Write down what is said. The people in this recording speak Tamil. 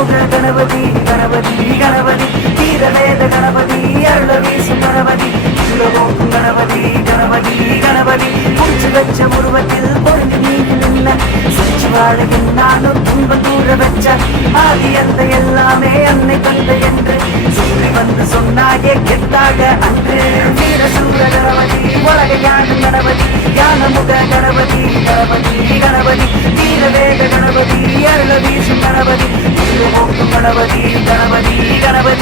உலகையான கணபதி கணபதி கணபதி கணபதி கணபதி அருள வீசும் கணபதி சுரபோக்கும் கணபதி கணபதி கணபதி. மூச்சு வச்ச உருவத்தில் பொருந்து நீங்க நின்ன சுற்றி வாழையும் நானும் துன்பம் தூர வச்ச ஆதி அந்த எல்லாமே அன்னை தந்த என்று சுற்றி வந்து சொன்னாயே கெத்தாக அன்று. வீர சூர கணபதி உலக உலகையான கணபதி யானமுக கணபதி கணபதி கணபதி. வீரவேத கணபதி அருள வீசும் கணபதி கணபதி கணபதி கணபதி.